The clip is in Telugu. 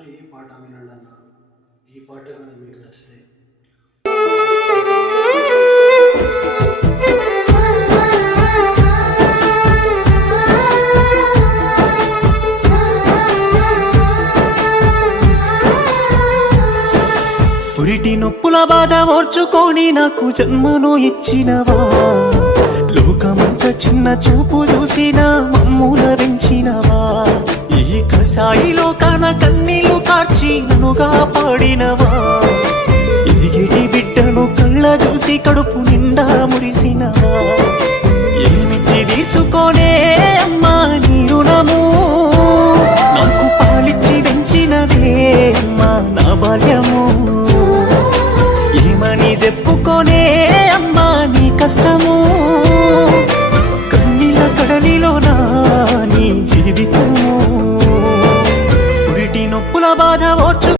ఒకసారి ఈ పాట వినండి అన్న. ఈ పాట కానీ మీకు నచ్చితే పురిటి నొప్పుల బాధ ఓర్చుకొని నాకు జన్మను ఇచ్చినవా, లోకమంత చిన్న చూపు చూసిన మమ్ముల పెంచినవా, ఈ కసాయి లోకాన కన్నీళ్లు కార్చి నన్నుగా పాడినవా, ఎదిగిటి బిడ్డను కళ్ళ చూసి కడుపు నిండా మురిసినవా, ఏమిచ్చి తీసుకోనే అమ్మా నీ రుణము, నాకు పాలిచ్చి పెంచినవే అమ్మా నా బాల్యము, ఏమని చెప్పుకోనే అమ్మా నీ కష్టము, కన్నీళ్ళ కడలిలోనా నీ జీవితము, పురిటి నొప్పుల బాధ ఓర్చు